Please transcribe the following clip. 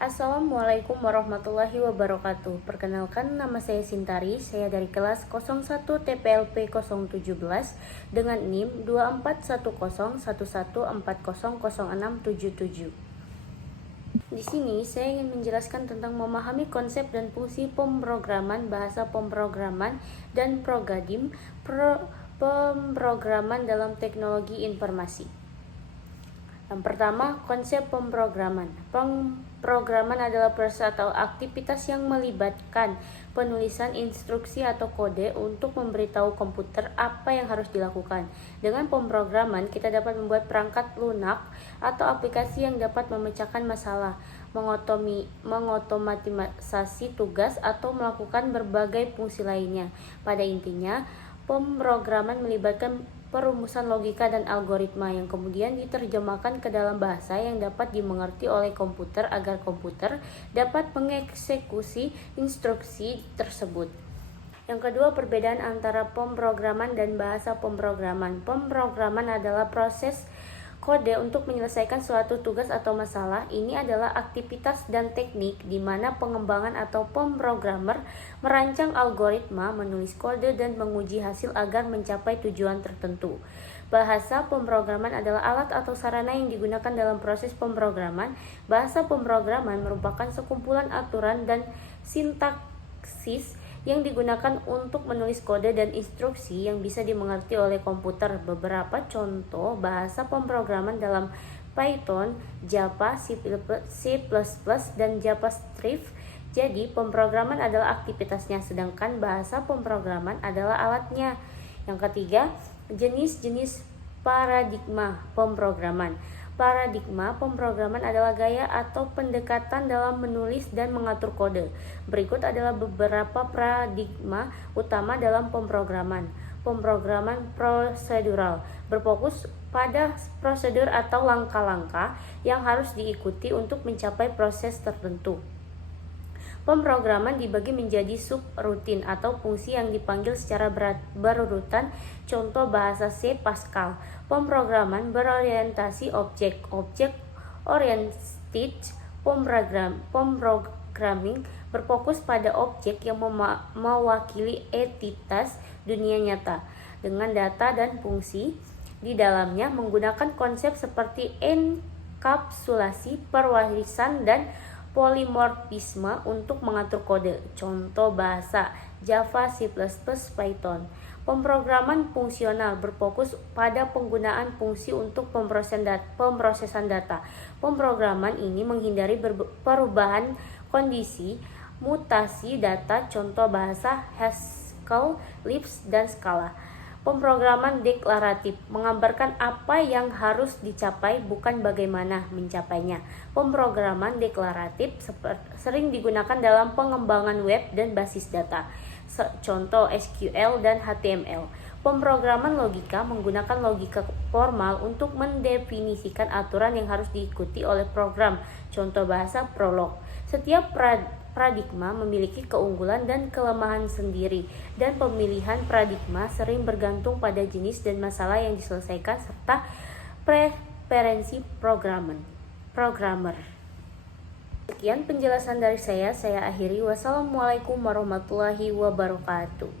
Assalamualaikum warahmatullahi wabarakatuh. Perkenalkan, nama saya Sintari. Saya dari kelas 01 TPLP 017 dengan NIM 241011400677. Di sini saya ingin menjelaskan tentang memahami konsep dan fungsi pemrograman, bahasa pemrograman, dan Progadim, pemrograman dalam teknologi informasi. Yang pertama, konsep pemrograman. Pemrograman adalah proses atau aktivitas yang melibatkan penulisan instruksi atau kode untuk memberitahu komputer apa yang harus dilakukan. Dengan pemrograman, kita dapat membuat perangkat lunak atau aplikasi yang dapat memecahkan masalah, mengotomatisasi tugas, atau melakukan berbagai fungsi lainnya. Pada intinya, pemrograman melibatkan perumusan logika dan algoritma yang kemudian diterjemahkan ke dalam bahasa yang dapat dimengerti oleh komputer agar komputer dapat mengeksekusi instruksi tersebut. Yang kedua, perbedaan antara pemrograman dan bahasa pemrograman. Pemrograman adalah proses kode untuk menyelesaikan suatu tugas atau masalah. Ini adalah aktivitas dan teknik di mana pengembangan atau pemrogramer merancang algoritma, menulis kode, dan menguji hasil agar mencapai tujuan tertentu. Bahasa pemrograman adalah alat atau sarana yang digunakan dalam proses pemrograman. Bahasa pemrograman merupakan sekumpulan aturan dan sintaksis yang digunakan untuk menulis kode dan instruksi yang bisa dimengerti oleh komputer. Beberapa contoh bahasa pemrograman dalam Python, Java, C++, dan JavaScript. Jadi, pemrograman adalah aktivitasnya, sedangkan bahasa pemrograman adalah alatnya. Yang ketiga, jenis-jenis paradigma pemrograman. Paradigma pemrograman adalah gaya atau pendekatan dalam menulis dan mengatur kode. Berikut adalah beberapa paradigma utama dalam pemrograman. Pemrograman prosedural berfokus pada prosedur atau langkah-langkah yang harus diikuti untuk mencapai proses tertentu. Pemrograman dibagi menjadi subrutin atau fungsi yang dipanggil secara berurutan. Contoh bahasa C, Pascal. Pemrograman berorientasi objek oriented programming berfokus pada objek yang mewakili entitas dunia nyata dengan data dan fungsi di dalamnya menggunakan konsep seperti enkapsulasi, perwarisan, dan polimorfisme untuk mengatur kode. Contoh bahasa Java, C++, Python. Pemrograman fungsional berfokus pada penggunaan fungsi untuk pemrosesan data. Pemrograman ini menghindari perubahan kondisi, mutasi data. Contoh bahasa Haskell, Lisp, dan Scala. Pemrograman deklaratif menggambarkan apa yang harus dicapai, bukan bagaimana mencapainya. Pemrograman deklaratif sering digunakan dalam pengembangan web dan basis data. Contoh SQL dan HTML. Pemrograman logika menggunakan logika formal untuk mendefinisikan aturan yang harus diikuti oleh program. Contoh bahasa Prolog. Setiap paradigma memiliki keunggulan dan kelemahan sendiri, dan pemilihan paradigma sering bergantung pada jenis dan masalah yang diselesaikan serta preferensi programmer. Sekian penjelasan dari saya akhiri. Wassalamualaikum warahmatullahi wabarakatuh.